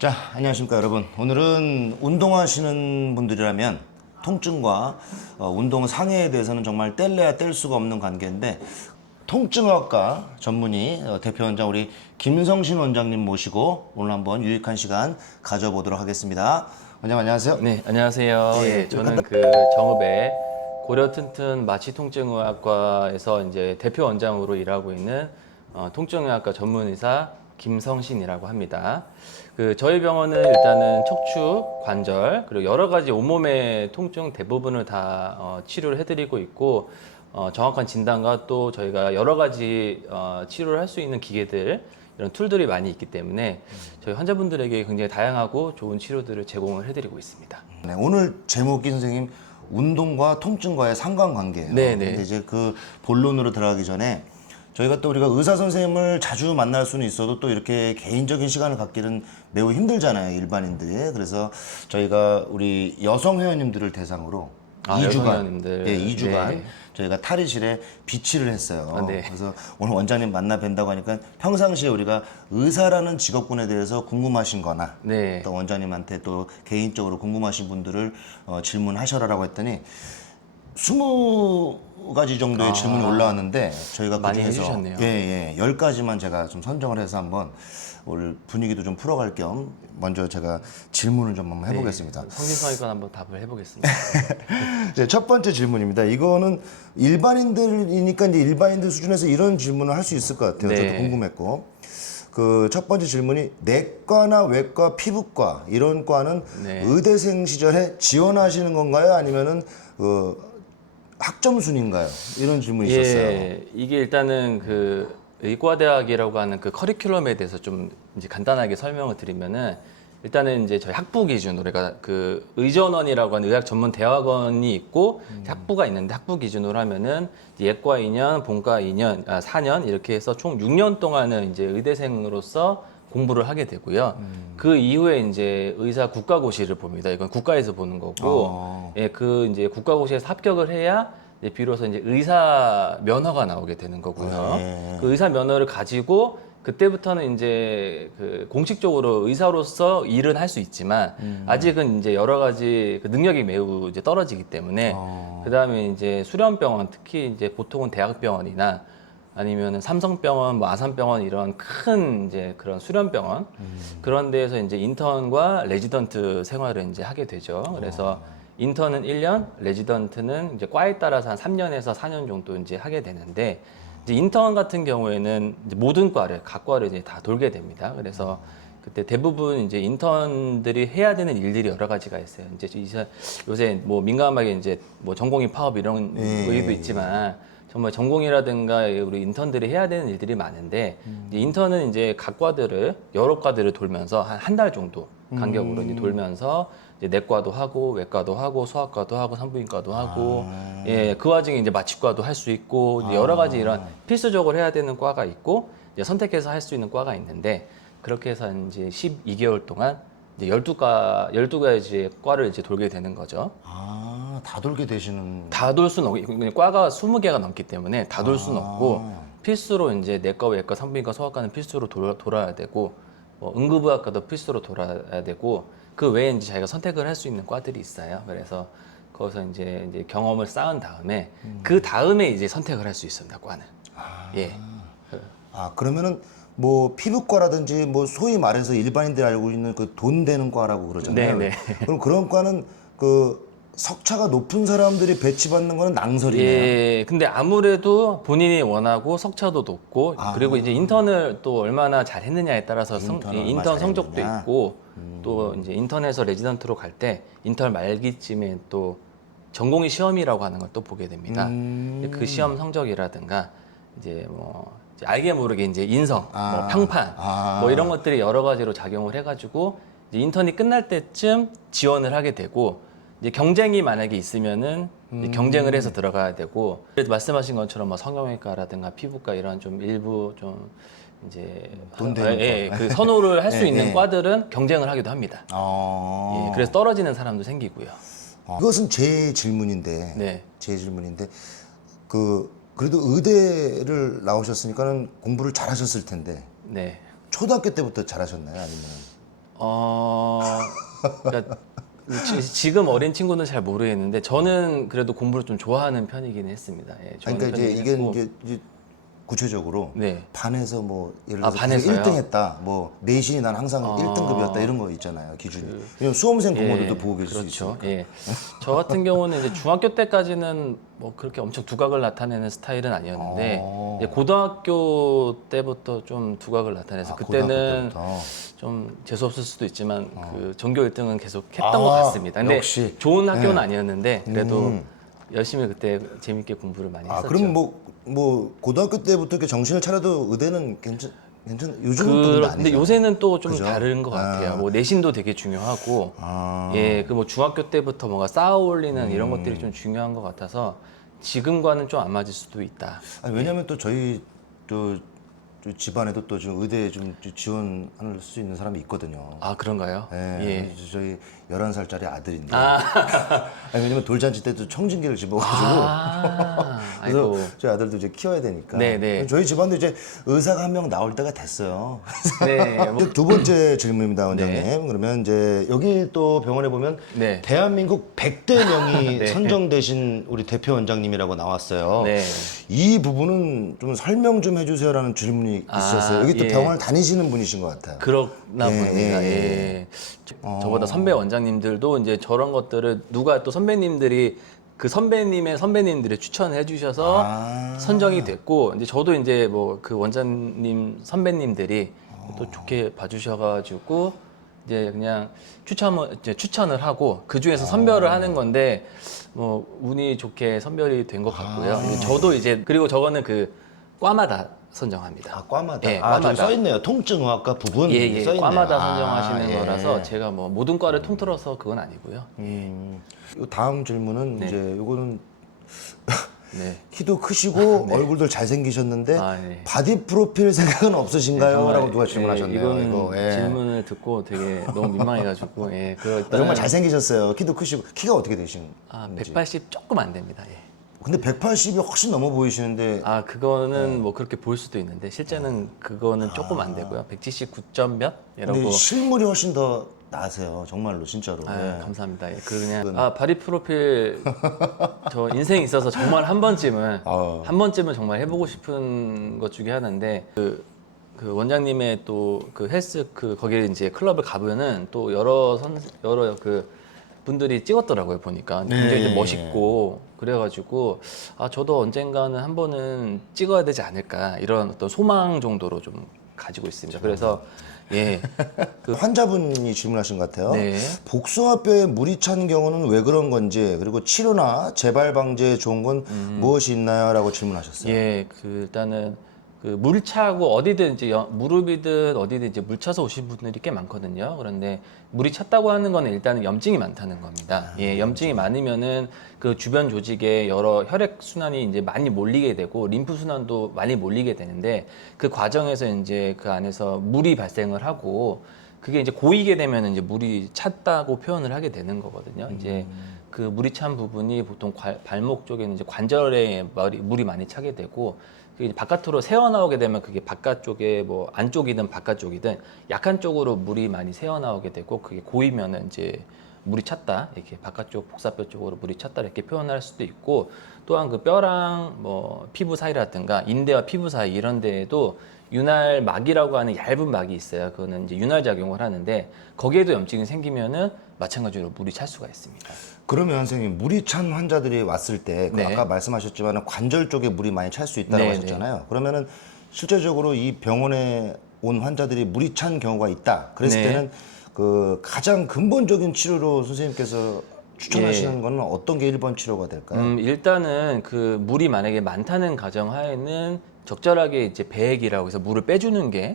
자, 안녕하십니까 여러분. 오늘은 운동하시는 분들이라면 통증과 운동 상해에 대해서는 정말 뗄래야 뗄 수가 없는 관계인데, 통증학과 전문의 대표 원장 우리 김성신 원장님 모시고 오늘 한번 유익한 시간 가져보도록 하겠습니다. 원장 안녕하세요. 네, 안녕하세요. 예, 예, 저는 정읍의 고려튼튼 마취통증의학과에서 이제 대표 원장으로 일하고 있는 통증의학과 전문의사 김성신이라고 합니다. 저희 병원은 일단은 척추, 관절, 그리고 여러 가지 온몸의 통증 대부분을 다 치료를 해드리고 있고, 정확한 진단과 또 저희가 여러 가지 치료를 할 수 있는 기계들, 이런 툴들이 많이 있기 때문에 저희 환자분들에게 굉장히 다양하고 좋은 치료들을 제공을 해드리고 있습니다. 네, 오늘 제목이 선생님 운동과 통증과의 상관관계예요. 네, 근데 네. 이제 그 본론으로 들어가기 전에 저희가 또 우리가 의사 선생님을 자주 만날 수는 있어도 또 이렇게 개인적인 시간을 갖기는 매우 힘들잖아요, 일반인들이. 그래서 저희가 우리 여성 회원님들을 대상으로 여성 2주간, 회원님들. 예, 2주간 네. 저희가 탈의실에 비치를 했어요. 네. 그래서 오늘 원장님 만나 뵌다고 하니까 평상시에 우리가 의사라는 직업군에 대해서 궁금하신 거나 네. 또 원장님한테 또 개인적으로 궁금하신 분들을 질문하셔라라고 했더니 20가지 정도의 질문이 올라왔는데 저희가 많이 그중에서 해주셨네요. 예, 10가지만 제가 좀 선정을 해서 한번 오늘 분위기도 좀 풀어갈 겸 먼저 제가 질문을 좀 한번 해보겠습니다. 성심성의껏 한번 답을 해보겠습니다. 이제 첫 번째 질문입니다. 이거는 일반인들이니까 이제 일반인들 수준에서 이런 질문을 할 수 있을 것 같아요. 네. 저도 궁금했고. 그 첫 번째 질문이 내과나 외과, 피부과 이런 과는 네. 의대생 시절에 지원하시는 건가요? 아니면은 학점 순인가요? 이런 질문이 있었어요. 예, 이게 일단은 의과대학이라고 하는 그 커리큘럼에 대해서 좀 이제 간단하게 설명을 드리면은, 일단은 이제 저희 학부 기준으로, 그러니까 그 의전원이라고 하는 의학 전문 대학원이 있고 학부가 있는데, 학부 기준으로 하면은 예과 2년, 본과 2년, 4년 이렇게 해서 총 6년 동안은 이제 의대생으로서 공부를 하게 되고요. 그 이후에 이제 의사 국가고시를 봅니다. 이건 국가에서 보는 거고, 예, 그 이제 국가고시에서 합격을 해야 이제 비로소 이제 의사 면허가 나오게 되는 거고요. 네. 그 의사 면허를 가지고 그때부터는 이제 공식적으로 의사로서 일은 할 수 있지만, 아직은 이제 여러 가지 능력이 매우 이제 떨어지기 때문에, 그 다음에 이제 수련병원, 특히 이제 보통은 대학병원이나 아니면 삼성병원, 뭐 아산병원 이런 큰 이제 그런 수련병원, 그런 데에서 이제 인턴과 레지던트 생활을 이제 하게 되죠. 그래서 인턴은 1년, 레지던트는 이제 과에 따라서 한 3년에서 4년 정도 이제 하게 되는데, 이제 인턴 같은 경우에는 이제 모든 과를, 각 과를 이제 다 돌게 됩니다. 그래서 그때 대부분 이제 인턴들이 해야 되는 일들이 여러 가지가 있어요. 이제 요새 뭐 민감하게 이제 뭐 전공의 파업 이런 의의도 있지만, 정말 전공이라든가 우리 인턴들이 해야 되는 일들이 많은데, 이제 인턴은 이제 각 과들을, 여러 과들을 돌면서 한 달 정도 간격으로 이제 돌면서 이제 내과도 하고 외과도 하고 소아과도 하고 산부인과도 하고, 예, 그 와중에 이제 마취과도 할 수 있고, 이제 여러 가지 이런 필수적으로 해야 되는 과가 있고, 이제 선택해서 할 수 있는 과가 있는데, 그렇게 해서 이제 12개월 동안 이제 12가지 과를 이제 돌게 되는 거죠. 다 돌게 되시는. 다 돌 수는 없고, 과가 20개가 넘기 때문에 다 돌 수는 없고, 필수로 이제 내과, 외과, 산부인과, 소아과는 필수로 돌아야 되고, 뭐 응급의학과도 필수로 돌아야 되고, 그 외에 이제 자기가 선택을 할 수 있는 과들이 있어요. 그래서 거기서 이제 경험을 쌓은 다음에 그 다음에 이제 선택을 할 수 있습니다. 과는. 예. 그러면은 뭐 피부과라든지 뭐 소위 말해서 일반인들이 알고 있는 그 돈 되는 과라고 그러잖아요. 네, 네. 그럼 그런 과는 그 석차가 높은 사람들이 배치받는 거는 낭설이네요. 예, 근데 아무래도 본인이 원하고 석차도 높고, 그리고 이제 인턴을 또 얼마나 잘 했느냐에 따라서 인턴을 얼마나 인턴 성적도 잘했느냐. 있고, 또 이제 인턴에서 레지던트로 갈 때 인턴 말기쯤에 또 전공의 시험이라고 하는 걸 또 보게 됩니다. 그 시험 성적이라든가 이제 뭐 이제 알게 모르게 이제 인성, 뭐 평판, 뭐 이런 것들이 여러 가지로 작용을 해가지고 이제 인턴이 끝날 때쯤 지원을 하게 되고, 이제 경쟁이 만약에 있으면은 이제 경쟁을 해서 들어가야 되고, 그래도 말씀하신 것처럼 뭐 성형외과라든가 피부과 이런 좀 일부 좀 이제 돈 되는 과. 그 선호를 할 수 예, 있는 예. 과들은 경쟁을 하기도 합니다. 예, 그래서 떨어지는 사람도 생기고요. 이것은 제 질문인데, 네. 그래도 의대를 나오셨으니까는 공부를 잘하셨을 텐데 네. 초등학교 때부터 잘하셨나요? 아니면 그러니까 지금 어린 친구는 잘 모르겠는데 저는 그래도 공부를 좀 좋아하는 편이긴 했습니다. 예, 아니, 그러니까 이제 편이긴 이게 했고. 이제 구체적으로 네. 반에서 뭐 예를 아, 들어서 반에서요? 1등 했다. 뭐 내신이 난 항상 1등급이었다. 이런 거 있잖아요. 기준이. 왜냐면 수험생 부모들도 보고 계실 수 그렇죠. 있으니까. 예. 저 같은 경우는 이제 중학교 때까지는 뭐 그렇게 엄청 두각을 나타내는 스타일은 아니었는데 이제 고등학교 때부터 좀 두각을 나타내서 고등학교 그때는 때부터. 좀 재수 없을 수도 있지만 그 전교 1등은 계속 했던 것 같습니다. 근데 역시. 좋은 학교는 네. 아니었는데 그래도 열심히 그때 재밌게 공부를 많이 했었죠. 그럼 뭐 고등학교 때부터 이렇게 정신을 차려도 의대는 괜찮 요즘은 또 근데 아니죠. 근데 요새는 또 좀 그죠? 다른 것 같아요. 뭐 내신도 되게 중요하고, 아. 예, 그 뭐 중학교 때부터 뭔가 쌓아 올리는 이런 것들이 좀 중요한 것 같아서 지금과는 좀 안 맞을 수도 있다. 아니, 왜냐면 또 저희 또 집안에도 또 지금 의대에 좀 지원할 수 있는 사람이 있거든요. 아, 그런가요? 예, 예. 저희 11살짜리 아들인데. 아니, 왜냐면 돌잔치 때도 청진기를 집어가지고. 그래서 아이고. 저희 아들도 이제 키워야 되니까. 네, 네. 저희 집안도 이제 의사가 한 명 나올 때가 됐어요. 네. 뭐, 두 번째 질문입니다, 원장님. 그러면 이제 여기 또 병원에 보면 네. 대한민국 100대 명이 네. 선정되신 우리 대표 원장님이라고 나왔어요. 네. 이 부분은 좀 설명 좀 해주세요라는 질문이 있었어요. 여기 또 예. 병원을 다니시는 분이신 것 같아요. 그렇나 예, 봅니다. 예, 예. 저보다 선배 원장님들도 이제 저런 것들을 누가 또 선배님들이 그 선배님의 선배님들이 추천해 주셔서 선정이 됐고 이제 저도 이제 뭐 그 원장님 선배님들이 또 좋게 봐주셔가지고 이제 그냥 추천을 하고 그 중에서 선별을 하는 건데 뭐 운이 좋게 선별이 된 것 같고요. 이제 저도 이제 그리고 저거는 그 과마다 선정합니다. 과마다. 예, 저기 과마다. 써있네요. 통증의학과 부분. 예, 써있네요. 과마다 선정하시는 예. 거라서 제가 뭐 모든 과를 통틀어서 그건 아니고요. 요 다음 질문은 이제 요거는 네. 키도 크시고 얼굴도 잘생기셨는데 아, 네. 바디 프로필 생각은 없으신가요? 정말, 라고 누가 질문하셨네요. 이거는 이거. 예. 질문을 듣고 되게 너무 민망해가지고 예, 정말 잘생기셨어요. 키도 크시고. 키가 어떻게 되신? 180 조금 안 됩니다. 예. 근데 180이 훨씬 넘어 보이시는데 그거는 뭐 그렇게 보일 수도 있는데 실제는 그거는 조금 안 되고요. 179점 몇 근데 이러고. 실물이 훨씬 더 나으세요. 정말로 진짜로. 예. 감사합니다. 예, 그냥 바디 프로필 저 인생에 있어서 정말 한 번쯤은 정말 해보고 싶은 것 중에 하나인데 그 원장님의 또 그 헬스 거기에 이제 클럽을 가보면은 또 여러 그 분들이 찍었더라고요 보니까 굉장히 좀 멋있고 그래가지고 저도 언젠가는 한 번은 찍어야 되지 않을까 이런 어떤 소망 정도로 좀 가지고 있습니다. 그래서 예. 그 환자분이 질문하신 것 같아요. 네. 복숭아뼈에 물이 찬 경우는 왜 그런 건지 그리고 치료나 재발 방지에 좋은 건 무엇이 있나요? 라고 질문하셨어요. 예, 일단은 물 차고 어디든 이제 무릎이든 어디든 이제 물 차서 오신 분들이 꽤 많거든요. 그런데 물이 찼다고 하는 거는 일단은 염증이 많다는 겁니다. 예, 염증이 많으면은 그 주변 조직에 여러 혈액 순환이 이제 많이 몰리게 되고 림프 순환도 많이 몰리게 되는데 그 과정에서 이제 그 안에서 물이 발생을 하고 그게 이제 고이게 되면 이제 물이 찼다고 표현을 하게 되는 거거든요. 이제 그 물이 찬 부분이 보통 발목 쪽에는 이제 관절에 물이 많이 차게 되고 그게 이제 바깥으로 새어나오게 되면 그게 바깥쪽에 뭐 안쪽이든 바깥쪽이든 약한 쪽으로 물이 많이 새어나오게 되고 그게 고이면은 이제 물이 찼다 이렇게 바깥쪽 복사뼈 쪽으로 물이 찼다 이렇게 표현할 수도 있고 또한 그 뼈랑 뭐 피부 사이라든가 인대와 피부 사이 이런 데에도 윤활막이라고 하는 얇은 막이 있어요. 그거는 이제 윤활 작용을 하는데 거기에도 염증이 생기면은 마찬가지로 물이 찰 수가 있습니다. 그러면 선생님 물이 찬 환자들이 왔을 때 네. 아까 말씀하셨지만 관절 쪽에 물이 많이 찰 수 있다고 네, 하셨잖아요. 그러면은 실제적으로 이 병원에 온 환자들이 물이 찬 경우가 있다. 그랬을 네. 때는 그 가장 근본적인 치료로 선생님께서 추천하시는 거는 어떤 게 1번 치료가 될까요? 일단은 그 물이 만약에 많다는 가정하에는 적절하게 이제 배액이라고 해서 물을 빼주는 게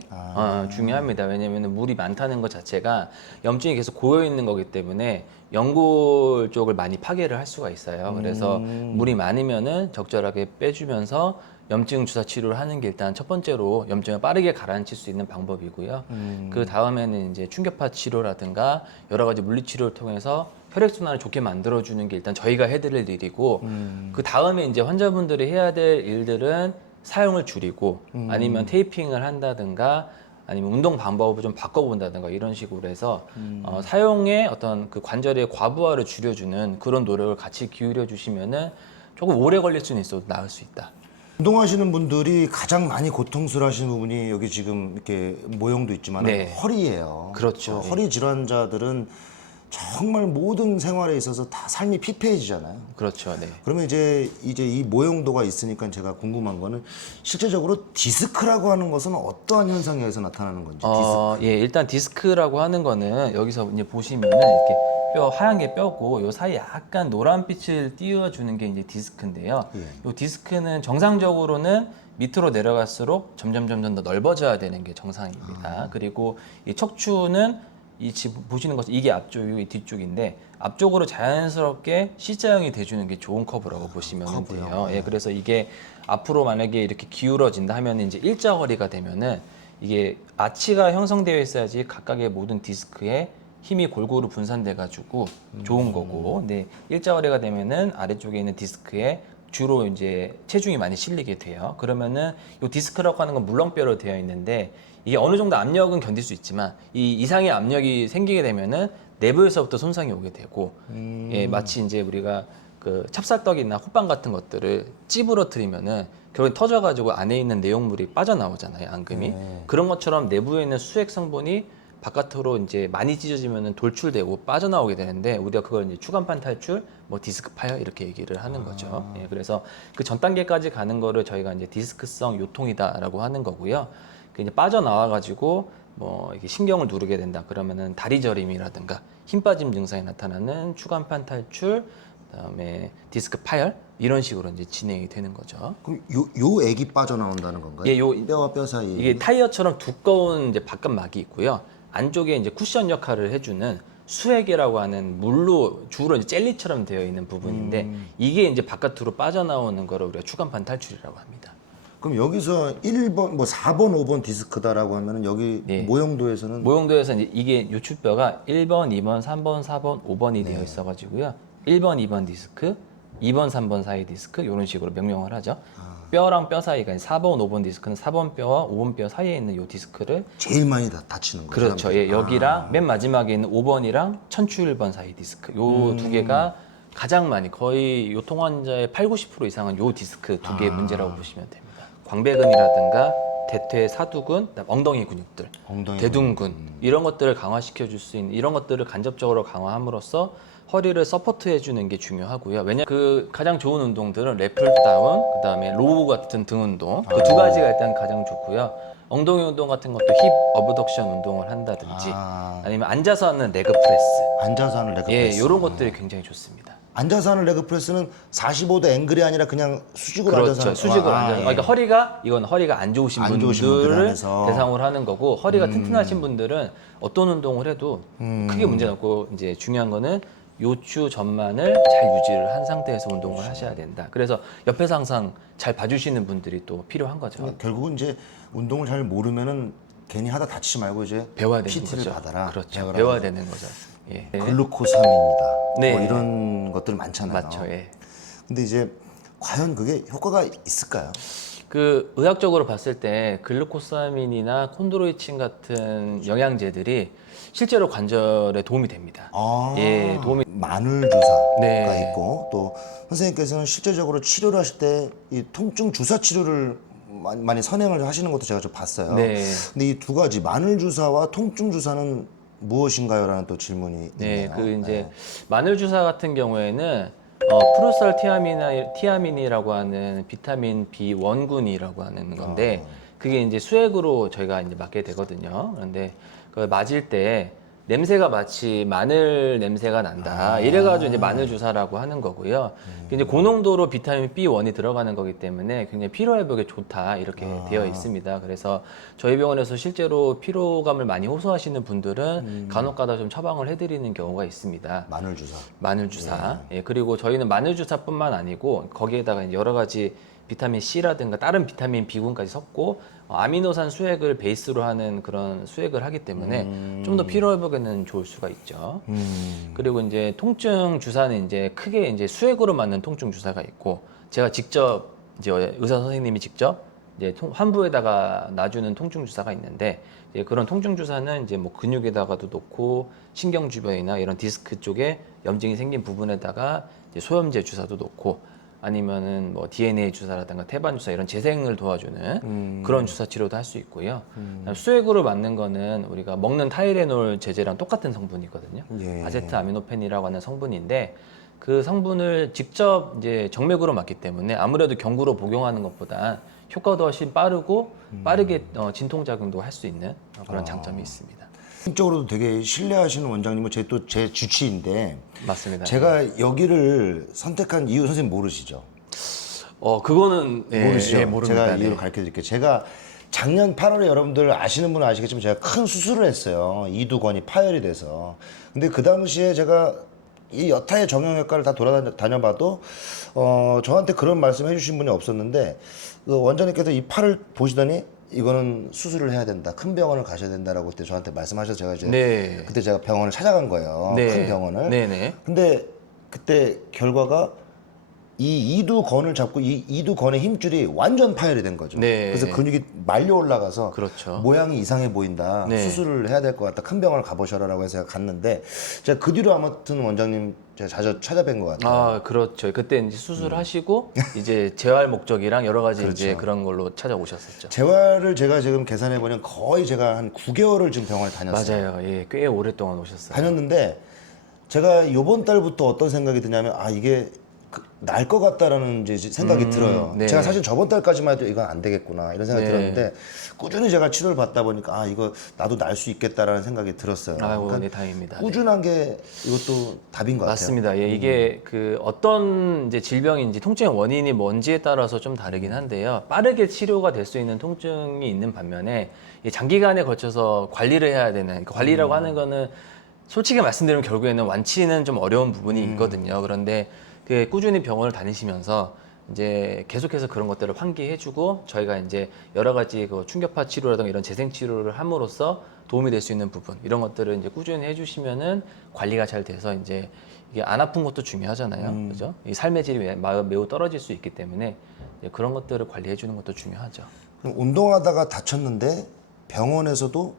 중요합니다. 왜냐하면 물이 많다는 것 자체가 염증이 계속 고여 있는 거기 때문에 연골 쪽을 많이 파괴를 할 수가 있어요. 그래서 물이 많으면은 적절하게 빼주면서 염증 주사 치료를 하는 게 일단 첫 번째로 염증을 빠르게 가라앉힐 수 있는 방법이고요. 그 다음에는 이제 충격파 치료라든가 여러 가지 물리 치료를 통해서 혈액 순환을 좋게 만들어주는 게 일단 저희가 해드릴 일이고 그 다음에 이제 환자분들이 해야 될 일들은 사용을 줄이고 아니면 테이핑을 한다든가 아니면 운동 방법을 좀 바꿔본다든가 이런 식으로 해서 사용의 어떤 그 관절의 과부하를 줄여주는 그런 노력을 같이 기울여 주시면은 조금 오래 걸릴 수는 있어도 나을 수 있다. 운동하시는 분들이 가장 많이 고통스러워하시는 부분이 여기 지금 이렇게 모형도 있지만 네. 허리예요. 그렇죠. 그 허리 질환자들은 정말 모든 생활에 있어서 다 삶이 피폐해지잖아요. 그렇죠. 네. 그러면 이제 이 모형도가 있으니까 제가 궁금한 거는 실제적으로 디스크라고 하는 것은 어떠한 현상에서 나타나는 건지. 예, 일단 디스크라고 하는 거는 여기서 이제 보시면은 이렇게 뼈 하얀 게 뼈고 요 사이에 약간 노란빛을 띄워주는 게 이제 디스크인데요. 요 디스크는 정상적으로는 밑으로 내려갈수록 점점 더 넓어져야 되는 게 정상입니다. 그리고 이 척추는 보시는 것처럼 이게 앞쪽이고 이 뒤쪽인데 앞쪽으로 자연스럽게 C자형이 돼주는 게 좋은 커브라고 보시면 돼요. 예, 그래서 이게 앞으로 만약에 이렇게 기울어진다 하면 이제 일자 허리가 되면은 이게 아치가 형성되어 있어야지 각각의 모든 디스크에 힘이 골고루 분산돼 가지고 좋은 거고, 근데 일자 허리가 되면은 아래쪽에 있는 디스크에 주로 이제 체중이 많이 실리게 돼요. 그러면은 이 디스크라고 하는 건 물렁뼈로 되어 있는데 이게 어느 정도 압력은 견딜 수 있지만 이 이상의 압력이 생기게 되면은 내부에서부터 손상이 오게 되고, 예, 마치 이제 우리가 그 찹쌀떡이나 호빵 같은 것들을 찌부러뜨리면은 결국에 터져가지고 안에 있는 내용물이 빠져나오잖아요, 앙금이. 그런 것처럼 내부에 있는 수액 성분이 바깥으로 이제 많이 찢어지면은 돌출되고 빠져나오게 되는데 우리가 그걸 이제 추간판 탈출, 뭐 디스크 파열 이렇게 얘기를 하는 거죠. 예, 그래서 그 전 단계까지 가는 거를 저희가 이제 디스크성 요통이다라고 하는 거고요. 그 이제 빠져나와가지고 뭐 이게 신경을 누르게 된다 그러면은 다리 저림이라든가 힘 빠짐 증상이 나타나는 추간판 탈출, 그다음에 디스크 파열 이런 식으로 이제 진행이 되는 거죠. 그럼 요 액이 빠져나온다는 건가요? 예, 요 뼈와 뼈 사이. 이게 타이어처럼 두꺼운 이제 바깥막이 있고요. 안쪽에 이제 쿠션 역할을 해주는 수액이라고 하는 물로 주로 이제 젤리처럼 되어 있는 부분인데 이게 이제 바깥으로 빠져나오는 거를 우리가 추간판 탈출이라고 합니다. 그럼 여기서 1번, 뭐 4번, 5번 디스크다라고 하면은 여기 예. 모형도에서는 모형도에서 이제 이게 요출뼈가 1번, 2번, 3번, 4번, 5번이 되어 있어가지고요. 1번, 2번 디스크, 2번, 3번 사이 디스크 이런 식으로 명명을 하죠. 뼈랑 뼈 사이가 4번, 5번 디스크는 4번 뼈와 5번 뼈 사이에 있는 요 디스크를 제일 많이 다치는 거죠. 그렇죠. 예, 여기랑 맨 마지막에 있는 5번이랑 천추 1번 사이 디스크 요 두 개가 가장 많이 거의 요통 환자의 8, 90% 이상은 요 디스크 두 개의 문제라고 보시면 됩니다. 광배근이라든가 대퇴, 사두근, 그다음 엉덩이 근육들, 엉덩이 대둔근 이런 것들을 강화시켜 줄 수 있는 이런 것들을 간접적으로 강화함으로써 허리를 서포트해 주는 게 중요하고요. 왜냐 그 가장 좋은 운동들은 랩풀 다운, 그다음에 로우 같은 등 운동 그 두 가지가 일단 가장 좋고요. 엉덩이 운동 같은 것도 힙 어브덕션 운동을 한다든지 아니면 앉아서 하는 레그 프레스, 앉아서 하는 레그 예, 프레스. 이런 것들이 굉장히 좋습니다. 앉아서 하는 레그 프레스는 45도 앵글이 아니라 그냥 수직으로 앉아서 그렇죠. 하는 수직으로 앉아서. 예. 그러니까 허리가 안 좋으신 안 좋으신 분들을 분들을 해서. 대상으로 하는 거고 허리가 튼튼하신 분들은 어떤 운동을 해도 크게 문제는 없고 이제 중요한 거는 요추 전만을 잘 유지를 한 상태에서 운동을 하셔야 된다. 그래서 옆에서 항상 잘 봐주시는 분들이 또 필요한 거죠. 결국은 이제 운동을 잘 모르면은 괜히 하다 다치지 말고 이제 배워야 되는 PT를 거죠. 받아라. 그렇죠. 배워야 되는 거죠. 예. 글루코사민이다. 네. 뭐 이런 것들 많잖아요. 맞죠. 예. 근데 이제 과연 그게 효과가 있을까요? 그 의학적으로 봤을 때 글루코사민이나 콘드로이친 같은 영양제들이 실제로 관절에 도움이 됩니다. 예, 도움이. 마늘 주사가 네. 있고 또 선생님께서는 실제적으로 치료를 하실 때 이 통증 주사 치료를 많이 선행을 하시는 것도 제가 좀 봤어요. 네. 근데 이 두 가지 마늘 주사와 통증 주사는 무엇인가요?라는 또 질문이 네, 있네요. 그 이제 마늘 주사 같은 경우에는 프루설 티아민이라고 하는 비타민 B1군이라고 하는 건데 그게 이제 수액으로 저희가 이제 맞게 되거든요. 그런데 그걸 맞을 때 냄새가 마치 마늘 냄새가 난다. 이래가지고 이제 마늘 주사라고 하는 거고요. 이제 고농도로 비타민 B1이 들어가는 거기 때문에 굉장히 피로 회복에 좋다 이렇게 되어 있습니다. 그래서 저희 병원에서 실제로 피로감을 많이 호소하시는 분들은 간혹가다 좀 처방을 해드리는 경우가 있습니다. 마늘 주사. 마늘 주사. 예, 그리고 저희는 마늘 주사뿐만 아니고 거기에다가 이제 여러 가지 비타민 C라든가 다른 비타민 B군까지 섞고 아미노산 수액을 베이스로 하는 그런 수액을 하기 때문에 좀 더 피로 회복에는 좋을 수가 있죠. 그리고 이제 통증 주사는 이제 크게 이제 수액으로 맞는 통증 주사가 있고 제가 직접 이제 의사 선생님이 직접 이제 환부에다가 놔주는 통증 주사가 있는데 이제 그런 통증 주사는 이제 뭐 근육에다가도 놓고 신경 주변이나 이런 디스크 쪽에 염증이 생긴 부분에다가 이제 소염제 주사도 놓고 아니면은 뭐 DNA 주사라든가 태반 주사 이런 재생을 도와주는 그런 주사 치료도 할 수 있고요. 수액으로 맞는 거는 우리가 먹는 타이레놀 제제랑 똑같은 성분이거든요. 예. 아세트아미노펜이라고 하는 성분인데 그 성분을 직접 이제 정맥으로 맞기 때문에 아무래도 경구로 복용하는 것보다 효과도 훨씬 빠르고 빠르게 진통작용도 할 수 있는 그런 장점이 있습니다. 개인적으로도 되게 신뢰하시는 원장님은 제 주치인데 맞습니다. 제가 여기를 선택한 이유 선생님 모르시죠? 그거는 모르시죠? 모릅니다. 제가 이유를 가르쳐 드릴게요. 제가 작년 8월에 여러분들 아시는 분은 아시겠지만 제가 큰 수술을 했어요. 이두건이 파열이 돼서. 근데 그 당시에 제가 이 여타의 정형외과를 다 돌아다녀봐도 저한테 그런 말씀 해주신 분이 없었는데 그 원장님께서 이 팔을 보시더니 이거는 수술을 해야 된다. 큰 병원을 가셔야 된다라고 그때 저한테 말씀하셔서 제가 이제 네. 그때 제가 병원을 찾아간 거예요. 네. 큰 병원을. 네네. 근데 그때 결과가 이 이두건을 잡고 이 이두건의 힘줄이 완전 파열이 된 거죠. 네. 그래서 근육이 말려 올라가서 그렇죠. 모양이 이상해 보인다. 네. 수술을 해야 될 것 같다. 큰 병원을 가보셔라라고 해서 제가 갔는데 제가 그 뒤로 아무튼 원장님 제가 자주 찾아뵌 것 같아요. 아, 그렇죠. 그때 이제 수술하시고 이제 재활 목적이랑 여러 가지 이제 그렇죠. 그런 걸로 찾아오셨었죠. 재활을 제가 지금 계산해 보면 거의 제가 한 9개월을 지금 병원에 다녔어요. 맞아요. 예, 꽤 오랫동안 오셨어요. 다녔는데 제가 요번 달부터 어떤 생각이 드냐면 이게 날 것 같다라는 이제 생각이 들어요. 네. 제가 사실 저번 달까지만 해도 이건 안 되겠구나 이런 생각이 네. 들었는데 꾸준히 제가 치료를 받다 보니까 이거 나도 날 수 있겠다라는 생각이 들었어요. 아이고, 네, 다행입니다. 꾸준한 게 이것도 답인 것 같아요. 맞습니다. 예, 이게 그 어떤 이제 질병인지 통증의 원인이 뭔지에 따라서 좀 다르긴 한데요. 빠르게 치료가 될 수 있는 통증이 있는 반면에 이 장기간에 걸쳐서 관리를 해야 되는 그러니까 관리라고 하는 거는 솔직히 말씀드리면 결국에는 완치는 좀 어려운 부분이 있거든요. 그런데 그 꾸준히 병원을 다니시면서 이제 계속해서 그런 것들을 환기해주고 저희가 이제 여러 가지 그 충격파 치료라든가 이런 재생 치료를 함으로써 도움이 될 수 있는 부분 이런 것들을 이제 꾸준히 해주시면은 관리가 잘 돼서 이제 이게 안 아픈 것도 중요하잖아요, 그죠? 이 삶의 질이 매우 떨어질 수 있기 때문에 이제 그런 것들을 관리해주는 것도 중요하죠. 그럼 운동하다가 다쳤는데 병원에서도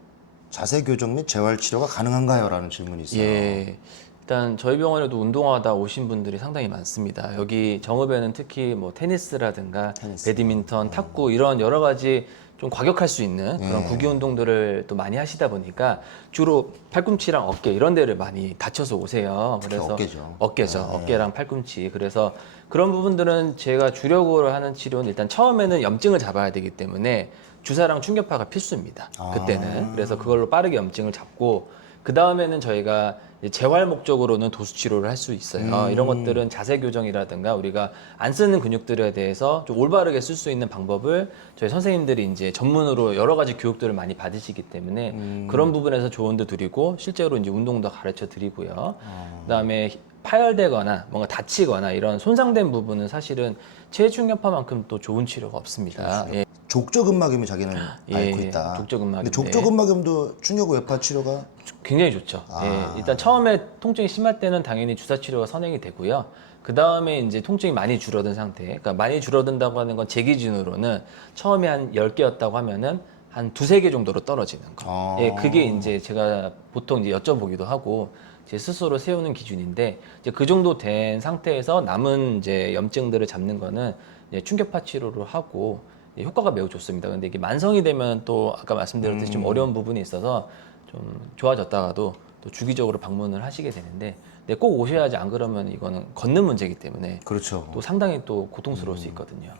자세 교정 및 재활 치료가 가능한가요? 라는 질문이 있어요. 예. 일단 저희 병원에도 운동하다 오신 분들이 상당히 많습니다. 여기 정읍에는 특히 뭐 테니스라든가 배드민턴, 탁구 이런 여러 가지 좀 과격할 수 있는 그런 구기 운동들을 또 많이 하시다 보니까 주로 팔꿈치랑 어깨 이런 데를 많이 다쳐서 오세요. 그래서 어깨죠. 어깨랑 팔꿈치. 그래서 그런 부분들은 제가 주력으로 하는 치료는 일단 처음에는 염증을 잡아야 되기 때문에 주사랑 충격파가 필수입니다. 그때는. 그래서 그걸로 빠르게 염증을 잡고 그 다음에는 저희가 재활 목적으로는 도수 치료를 할 수 있어요. 이런 것들은 자세 교정이라든가 우리가 안 쓰는 근육들에 대해서 좀 올바르게 쓸 수 있는 방법을 저희 선생님들이 이제 전문으로 여러 가지 교육들을 많이 받으시기 때문에 그런 부분에서 조언도 드리고 실제로 이제 운동도 가르쳐 드리고요. 그다음에 파열되거나 뭔가 다치거나 이런 손상된 부분은 사실은 체중력파만큼 또 좋은 치료가 없습니다. 예. 족저근막염이 자기는 앓고 있다. 족저근막염. 근데 족저근막염도 충격 외파 치료가 굉장히 좋죠. 예, 일단 처음에 통증이 심할 때는 당연히 주사 치료가 선행이 되고요. 그 다음에 이제 통증이 많이 줄어든 상태. 그러니까 많이 줄어든다고 하는 건 제 기준으로는 처음에 한 10개였다고 하면은 한 2-3개 정도로 떨어지는 거. 예, 그게 이제 제가 보통 이제 여쭤보기도 하고 제 스스로 세우는 기준인데 이제 그 정도 된 상태에서 남은 이제 염증들을 잡는 거는 이제 충격파 치료를 하고 효과가 매우 좋습니다. 근데 이게 만성이 되면 또 아까 말씀드렸듯이 좀 어려운 부분이 있어서 좀 좋아졌다가도 또 주기적으로 방문을 하시게 되는데 근데 꼭 오셔야지 안 그러면 이거는 걷는 문제이기 때문에 그렇죠. 또 상당히 또 고통스러울 수 있거든요.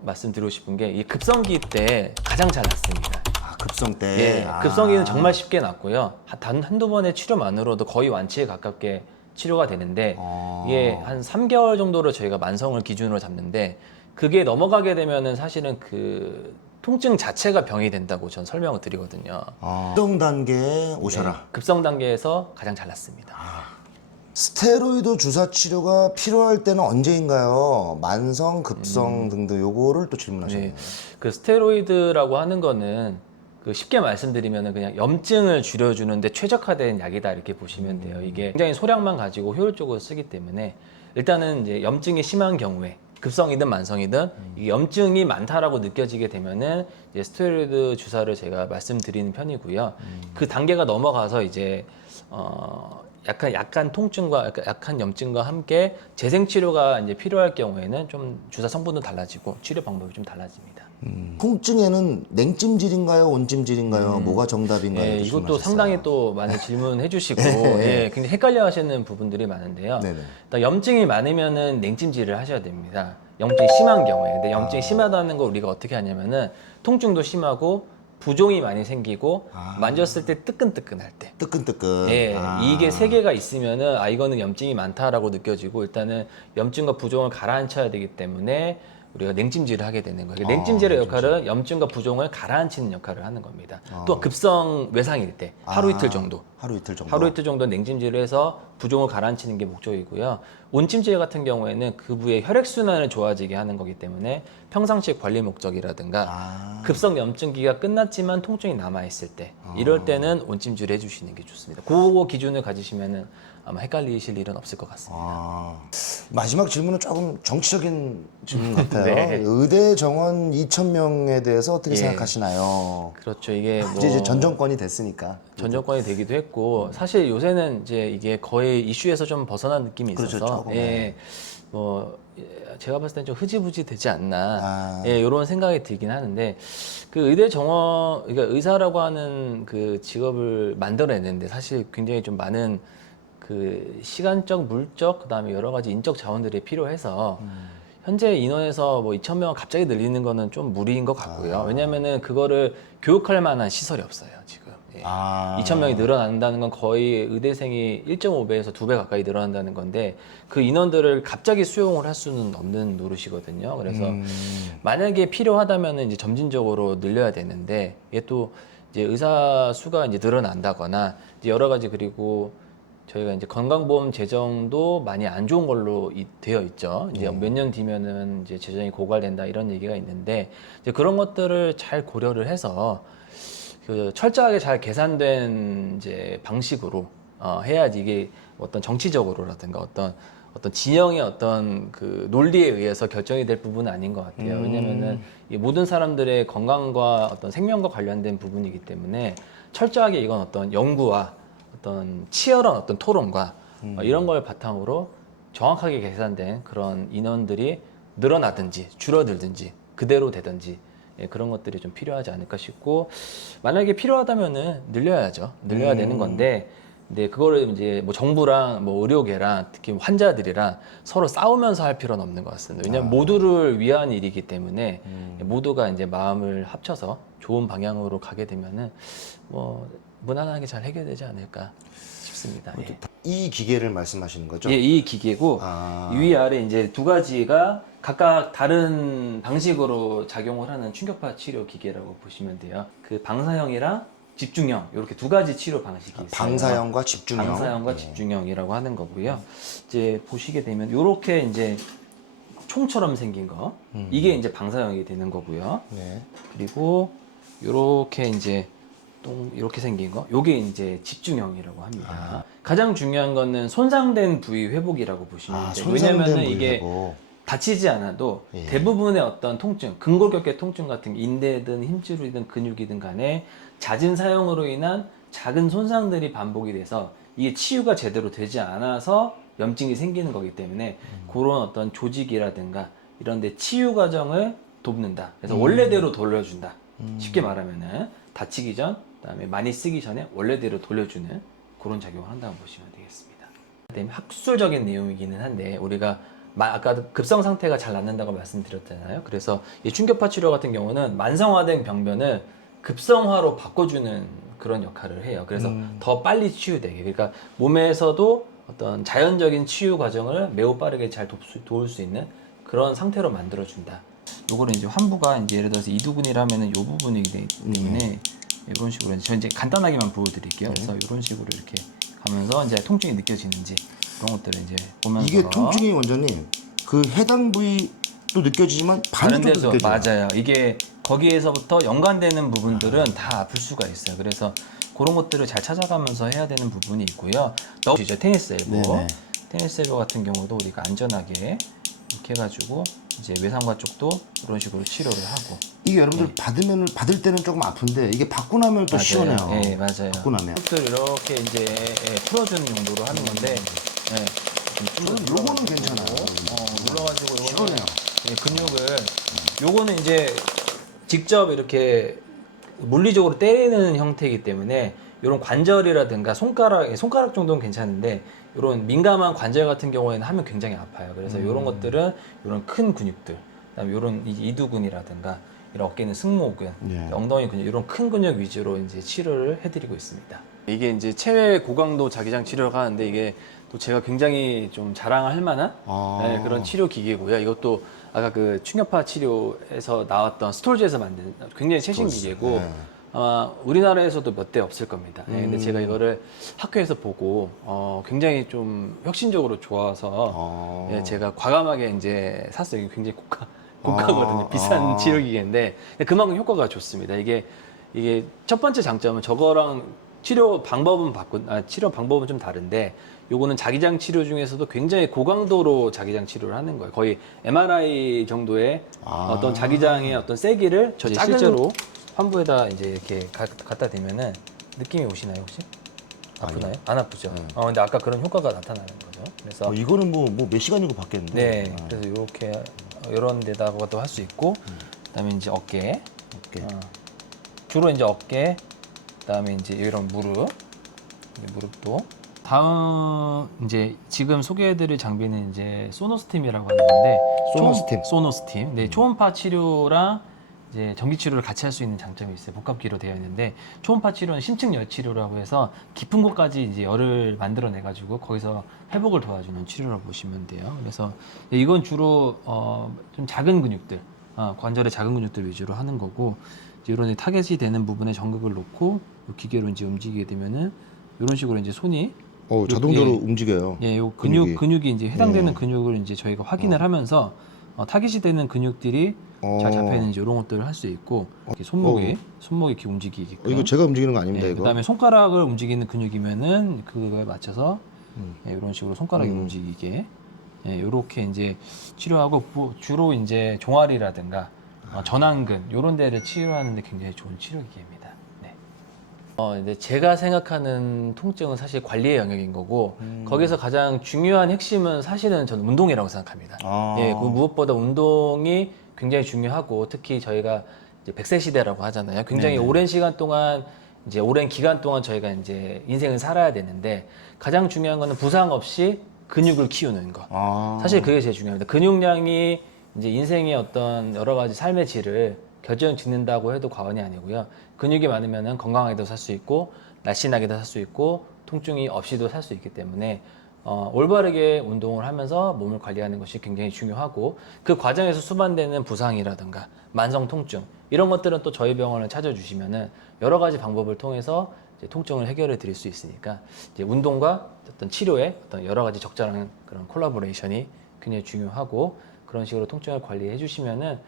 말씀드리고 싶은 게 이 급성기 때 가장 잘 낫습니다. 급성 때. 예, 급성기는 정말 쉽게 낫고요. 단 한두 번의 치료만으로도 거의 완치에 가깝게 치료가 되는데 이게 한 3개월 정도로 저희가 만성을 기준으로 잡는데 그게 넘어가게 되면은 사실은 그 통증 자체가 병이 된다고 전 설명을 드리거든요. 급성 단계에 오셔라. 네, 급성 단계에서 가장 잘 낫습니다. 스테로이드 주사 치료가 필요할 때는 언제인가요? 만성, 급성 등등 요거를 또 질문하셨네요. 네, 그 스테로이드라고 하는 거는 그 쉽게 말씀드리면은 그냥 염증을 줄여주는데 최적화된 약이다 이렇게 보시면 돼요. 이게 굉장히 소량만 가지고 효율적으로 쓰기 때문에 일단은 이제 염증이 심한 경우에 급성이든 만성이든 이 염증이 많다라고 느껴지게 되면은 이제 스테로이드 주사를 제가 말씀드리는 편이고요. 그 단계가 넘어가서 이제 약간 통증과 약한 염증과 함께 재생 치료가 이제 필요할 경우에는 좀 주사 성분도 달라지고 치료 방법이 좀 달라집니다. 통증에는 냉찜질인가요, 온찜질인가요? 뭐가 정답인가요? 예, 이렇게 이것도 질문하셨어요. 상당히 또 많이 질문해 주시고 예, 굉장히 헷갈려 하시는 부분들이 많은데요. 네네. 일단 염증이 많으면은 냉찜질을 하셔야 됩니다. 염증이 심한 경우에. 근데 염증이 심하다는 걸 우리가 어떻게 하냐면은 통증도 심하고 부종이 많이 생기고 만졌을 때 뜨끈뜨끈할 때. 뜨끈뜨끈. 예, 이게 세 개가 있으면은 이거는 염증이 많다라고 느껴지고 일단은 염증과 부종을 가라앉혀야 되기 때문에 우리가 냉찜질을 하게 되는 거예요. 냉찜질의 역할은 염증과 부종을 가라앉히는 역할을 하는 겁니다. 또 급성 외상일 때 하루 이틀 정도. 하루 이틀 정도. 하루 이틀 정도 냉찜질을 해서 부종을 가라앉히는 게 목적이고요. 온찜질 같은 경우에는 그 부의 혈액순환을 좋아지게 하는 거기 때문에 평상시 관리 목적이라든가 급성 염증기가 끝났지만 통증이 남아있을 때 이럴 때는 온찜질을 해주시는 게 좋습니다. 그거 기준을 가지시면은 아마 헷갈리실 일은 없을 것 같습니다. 마지막 질문은 조금 정치적인 질문 같아요. 네. 의대 정원 2,000명에 대해서 어떻게 예. 생각하시나요? 그렇죠. 이게 뭐 이제 전 정권이 됐으니까. 전 정권이 되기도 했고 사실 요새는 이제 이게 거의 이슈에서 좀 벗어난 느낌이 그렇죠, 있어서 조금, 예, 뭐 제가 봤을 땐 좀 흐지부지 되지 않나 예, 이런 생각이 들긴 하는데 그 의대 정원 그러니까 의사라고 하는 그 직업을 만들어내는데 사실 굉장히 좀 많은 그 시간적, 물적, 그다음에 여러 가지 인적 자원들이 필요해서 현재 인원에서 뭐 2,000명 갑자기 늘리는 거는 좀 무리인 것 같고요. 왜냐면은 그거를 교육할 만한 시설이 없어요, 지금. 예. 2,000명이 늘어난다는 건 거의 의대생이 1.5배에서 2배 가까이 늘어난다는 건데 그 인원들을 갑자기 수용을 할 수는 없는 노릇이거든요. 그래서 만약에 필요하다면은 이제 점진적으로 늘려야 되는데 이게 또 이제 의사 수가 이제 늘어난다거나 이제 여러 가지 그리고 저희가 이제 건강보험 재정도 많이 안 좋은 걸로 되어 있죠. 이제 몇 년 뒤면은 이제 재정이 고갈된다 이런 얘기가 있는데 이제 그런 것들을 잘 고려를 해서 그 철저하게 잘 계산된 이제 방식으로 해야지 이게 어떤 정치적으로라든가 어떤 진영의 어떤 그 논리에 의해서 결정이 될 부분은 아닌 것 같아요. 왜냐면은 이 모든 사람들의 건강과 어떤 생명과 관련된 부분이기 때문에 철저하게 이건 어떤 연구와 어떤 치열한 어떤 토론과 이런 걸 바탕으로 정확하게 계산된 그런 인원들이 늘어나든지 줄어들든지 그대로 되든지 예, 그런 것들이 좀 필요하지 않을까 싶고 만약에 필요하다면은 늘려야죠. 늘려야 되는 건데 근데 그거를 이제 뭐 정부랑 뭐 의료계랑 특히 환자들이랑 서로 싸우면서 할 필요는 없는 것 같습니다. 왜냐하면 모두를 위한 일이기 때문에 모두가 이제 마음을 합쳐서 좋은 방향으로 가게 되면은 뭐 무난하게 잘 해결되지 않을까 싶습니다. 예. 이 기계를 말씀하시는 거죠? 예, 이 기계고 위아래 이제 두 가지가 각각 다른 방식으로 작용을 하는 충격파 치료 기계라고 보시면 돼요. 그 방사형이랑 집중형 이렇게 두 가지 치료 방식이 있어요. 방사형과 집중형. 방사형과 집중형이라고 하는 거고요. 이제 보시게 되면 이렇게 이제 총처럼 생긴 거 이게 이제 방사형이 되는 거고요. 네. 그리고 이렇게 이제 이렇게 생긴 거, 요게 이제 집중형이라고 합니다. 가장 중요한 거는 손상된 부위 회복이라고 보시면 돼요. 왜냐면은 이게 회복. 다치지 않아도 대부분의 어떤 통증, 근골격계 통증 같은 게 인대든 힘줄이든 근육이든 간에 잦은 사용으로 인한 작은 손상들이 반복이 돼서 이게 치유가 제대로 되지 않아서 염증이 생기는 거기 때문에 그런 어떤 조직이라든가 이런 데 치유 과정을 돕는다. 그래서 원래대로 돌려준다. 쉽게 말하면은 다치기 전, 그다음에 많이 쓰기 전에 원래대로 돌려주는 그런 작용을 한다고 보시면 되겠습니다. 그다음에 학술적인 내용이기는 한데 우리가 아까 급성 상태가 잘 낫는다고 말씀드렸잖아요. 그래서 이 충격파 치료 같은 경우는 만성화된 병변을 급성화로 바꿔주는 그런 역할을 해요. 그래서 더 빨리 치유되게. 그러니까 몸에서도 어떤 자연적인 치유 과정을 매우 빠르게 잘 도울 수 있는 그런 상태로 만들어준다. 요거는 이제 환부가 이제 예를 들어서 이두근이라면은 요 부분이기 때문에 이런 식으로 저 이제 간단하게만 보여드릴게요. 그래서 이런 식으로 이렇게 가면서 이제 통증이 느껴지는지 그런 것들을 이제 보면서 이게 통증이 원장님 그 해당 부위도 느껴지지만 반대쪽도 느껴져요. 맞아요. 이게 거기에서부터 연관되는 부분들은 다 아플 수가 있어요. 그래서 그런 것들을 잘 찾아가면서 해야 되는 부분이 있고요. 이제 테니스 엘보, 네네. 테니스 엘보 같은 경우도 우리가 안전하게 이렇게 해가지고 이제 외상과 쪽도 이런 식으로 치료를 하고. 이게 여러분들 받을 때는 조금 아픈데 이게 받고 나면 또 맞아요. 시원해요. 네, 맞아요. 받고 나면. 흙들 이렇게 이제 풀어주는 용도로 하는 건데, 저는 요거는 괜찮아요. 눌러가지고 시원해요. 근육을, 요거는 이제 직접 이렇게 물리적으로 때리는 형태이기 때문에 이런 관절이라든가 손가락 정도는 괜찮은데 이런 민감한 관절 같은 경우에는 하면 굉장히 아파요. 그래서 이런 것들은 이런 큰 근육들, 그다음에 이런 이두근이라든가 이런 어깨 있는 승모근, 예. 엉덩이 근육 이런 큰 근육 위주로 이제 치료를 해드리고 있습니다. 이게 이제 체외 고강도 자기장 치료가 하는데 이게 또 제가 굉장히 좀 자랑할 만한 그런 치료 기계고요. 이것도 아까 그 충격파 치료에서 나왔던 스톨즈에서 만든 굉장히 최신 기계고 네. 아마 우리나라에서도 몇 대 없을 겁니다. 근데 제가 이거를 학교에서 보고 굉장히 좀 혁신적으로 좋아서 제가 과감하게 이제 샀어요. 이게 굉장히 고가거든요. 비싼 치료 기계인데 그만큼 효과가 좋습니다. 이게 첫 번째 장점은 저거랑 치료 방법은 좀 다른데 요거는 자기장 치료 중에서도 굉장히 고강도로 자기장 치료를 하는 거예요. 거의 MRI 정도의 어떤 자기장의 어떤 세기를 저 작은- 실제로 환부에다 이제 이렇게 갖다 대면은 느낌이 오시나요 혹시? 아프나요? 안 아프죠. 근데 아까 그런 효과가 나타나는 거죠. 그래서 이거는 뭐 몇 시간이고 받겠는데. 네, 그래서 이렇게 이런 데다가도 할 수 있고, 그다음에 이제 어깨, 주로 이제 어깨, 그다음에 이제 이런 무릎도. 다음 이제 지금 소개해드릴 장비는 이제 소노스팀이라고 하는 건데, 소노스팀. 소노스팀. 네, 초음파 치료랑 이제 전기 치료를 같이 할 수 있는 장점이 있어요. 복합기로 되어 있는데 초음파 치료는 심층 열 치료라고 해서 깊은 곳까지 이제 열을 만들어내 가지고 거기서 회복을 도와주는 치료라고 보시면 돼요. 그래서 이건 주로 좀 작은 근육들, 관절의 작은 근육들 위주로 하는 거고, 이제 이런 타겟이 되는 부분에 전극을 놓고 이 기계로 이제 움직이게 되면은 이런 식으로 이제 손이 자동적으로 예. 움직여요. 요 근육이. 근육이 이제 해당되는 근육을 이제 저희가 확인을 하면서 타깃이 되는 근육들이 잘 잡혀 있는지 이런 것들을 할 수 있고, 이렇게 손목이 이렇게 움직이게끔. 이거 제가 움직이는 거 아닙니다, 이거. 그다음에 손가락을 움직이는 근육이면은 그거에 맞춰서 이런 식으로 손가락이 움직이게 이렇게 이제 치료하고, 주로 이제 종아리라든가 전완근 이런 데를 치료하는데 굉장히 좋은 치료 기계입니다. 네. 이제 제가 생각하는 통증은 사실 관리의 영역인 거고, 거기서 가장 중요한 핵심은 사실은 저는 운동이라고 생각합니다. 그 무엇보다 운동이 굉장히 중요하고, 특히 저희가 이제 100세 시대라고 하잖아요. 굉장히 오랜 시간 동안, 이제 오랜 기간 동안 저희가 이제 인생을 살아야 되는데, 가장 중요한 거는 부상 없이 근육을 키우는 것. 사실 그게 제일 중요합니다. 근육량이 이제 인생의 어떤 여러 가지 삶의 질을 결정짓는다고 해도 과언이 아니고요. 근육이 많으면 건강하게도 살 수 있고, 날씬하게도 살 수 있고, 통증이 없이도 살 수 있기 때문에 올바르게 운동을 하면서 몸을 관리하는 것이 굉장히 중요하고, 그 과정에서 수반되는 부상이라든가 만성 통증 이런 것들은 또 저희 병원을 찾아주시면은 여러 가지 방법을 통해서 이제 통증을 해결해 드릴 수 있으니까, 이제 운동과 어떤 치료의 어떤 여러 가지 적절한 그런 콜라보레이션이 굉장히 중요하고, 그런 식으로 통증을 관리해 주시면은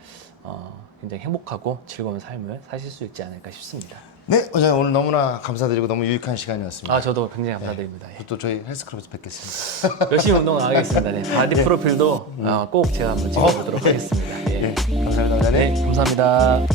굉장히 행복하고 즐거운 삶을 사실 수 있지 않을까 싶습니다. 네, 원장님 오늘 너무나 감사드리고 너무 유익한 시간이었습니다. 저도 굉장히 감사드립니다. 또 저희 헬스클럽에서 뵙겠습니다. 열심히 운동 나가겠습니다. 네. 바디 프로필도 꼭 제가 한번 찍어보도록 하겠습니다. 예. 감사합니다, 원장님. 네, 감사합니다.